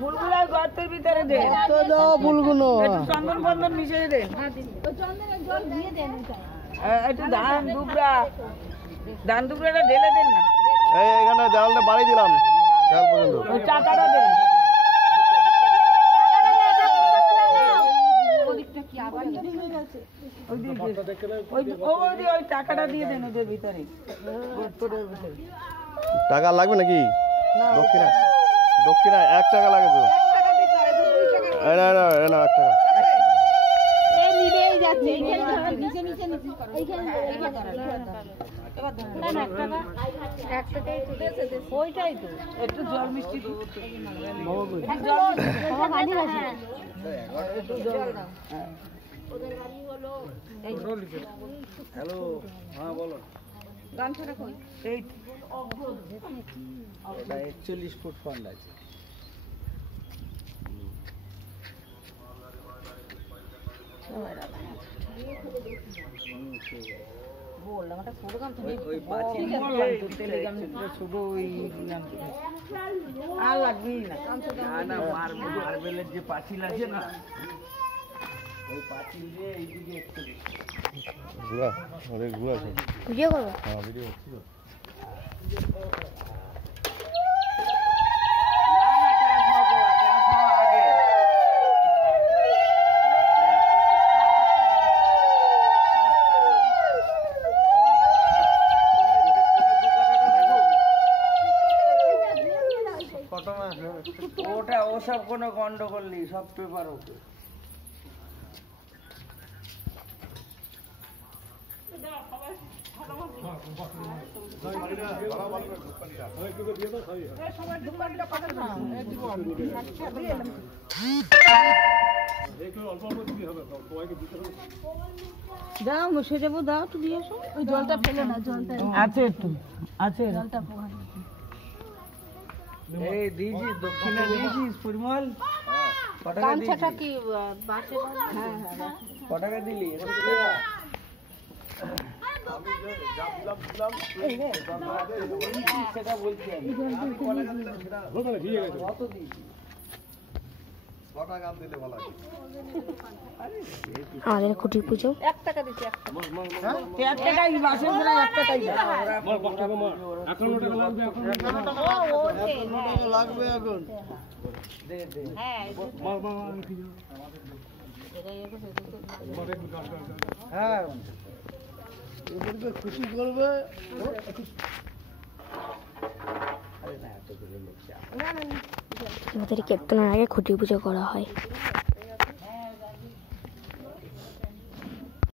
ফুলগুলো গর্তের ভিতরে দে, ফুলগুলো চন্দন বন্দন মিশিয়ে দে, একটু ধান দুবরাটা ঢেলে দেন না। এখানে দেওয়ালটা বাড়িয়ে দিলাম, দেওয়াল পর্যন্ত। চাকাটা দেন, ওই টাকাটা দিয়ে দেন ওদের ভিতরে। টাকা লাগবে নাকি? দক্ষিণা 1 টাকা লাগে তো। না 1 টাকা। ওইটাই তো একটু জল মিষ্টি হ্যালো, হ্যাঁ বলো। গামছাটা কই? এই 41 ফুট ফান্ড আছে। বললাম একটা ছোট গামছা ওই পাঁচিল বললাম তো টেলিগ্রাম ছোট ওই গামছা আর লাগবেই না। না মার্বেলের যে পাঁচিল আছে না, ওই পাঁচিল দিয়ে এইদিকে ঘুরা অনেক ঘুরা আছে। ভিডিও করো? হ্যাঁ ভিডিও হচ্ছে তো। ওটা ওসব কোনো গন্ডগোল নেই, সব পেপার ওকে। দাও মুছে যাবো, দাও একটু দিয়ে আসো। ওই জলটা ফেলে না, জলটা আছে একটু আছে, জলটা এই দিয়েছিস দক্ষিণে দিয়েছিস পরিমল? গামছাটা কি বাসে? হ্যাঁ ক টাকা দিলি? সেটা বলছি আমি। কত দিয়েছি? আমাদের খুঁটি পুজো 1 টাকা দিচ্ছি। 1 টাকাই বাসে 1 টাকাই লাগবে এখন। হ্যাঁ ওদেরকে খুশি করবে। আমাদের কীর্তনের আগে খুঁটি পুজো করা হয়।